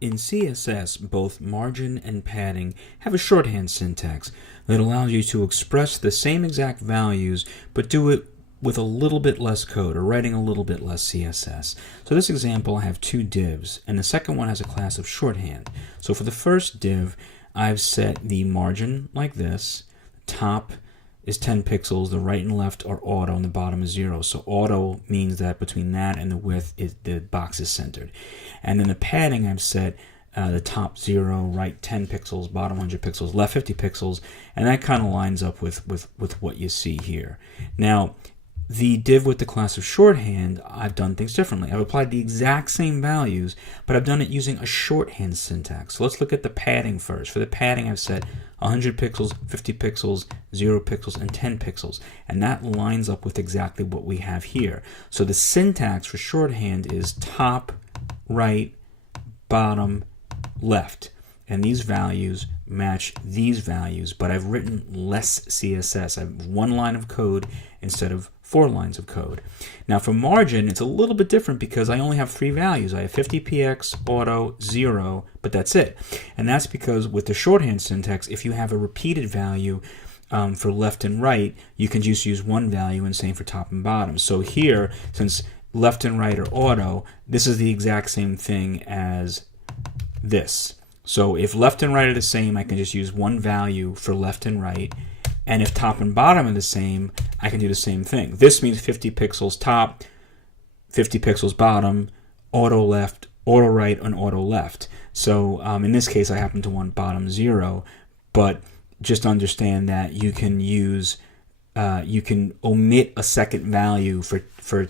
In CSS, both margin and padding have a shorthand syntax that allows you to express the same exact values, but do it with a little bit less code, or writing a little bit less CSS. So this example, I have two divs, and the second one has a class of shorthand. So for the first div, I've set the margin like this. Top is 10 pixels, the right and left are auto, and the bottom is 0. So auto means that between that and the width, the box is centered. And then the padding, I've set the top 0, right 10 pixels, bottom 100 pixels, left 50 pixels, and that kind of lines up with what you see here. Now, the div with the class of shorthand, I've done things differently. I've applied the exact same values, but I've done it using a shorthand syntax. So let's look at the padding first. For the padding, I've set 100 pixels, 50 pixels, 0 pixels, and 10 pixels. And that lines up with exactly what we have here. So the syntax for shorthand is top, right, bottom, left. And these values match these values, but I've written less CSS. I have one line of code instead of 4 lines of code. Now for margin, it's a little bit different because I only have 3 values. I have 50px, auto, 0, but that's it. And that's because with the shorthand syntax, if you have a repeated value for left and right, you can just use one value, and same for top and bottom. So here, since left and right are auto, this is the exact same thing as this. So if left and right are the same, I can just use one value for left and right. And if top and bottom are the same, I can do the same thing. This means 50 pixels top, 50 pixels bottom, auto left, auto right, and auto left. So in this case, I happen to want bottom 0, but just understand that you can use, you can omit a second value for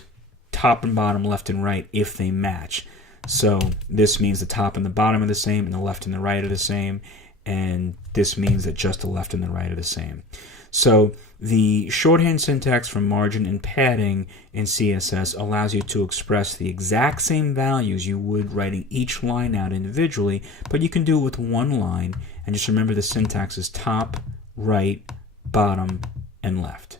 top and bottom, left and right if they match. So this means the top and the bottom are the same, and the left and the right are the same, and this means that just the left and the right are the same. So the shorthand syntax for margin and padding in CSS allows you to express the exact same values you would writing each line out individually, but you can do it with one line, and just remember the syntax is top, right, bottom, and left.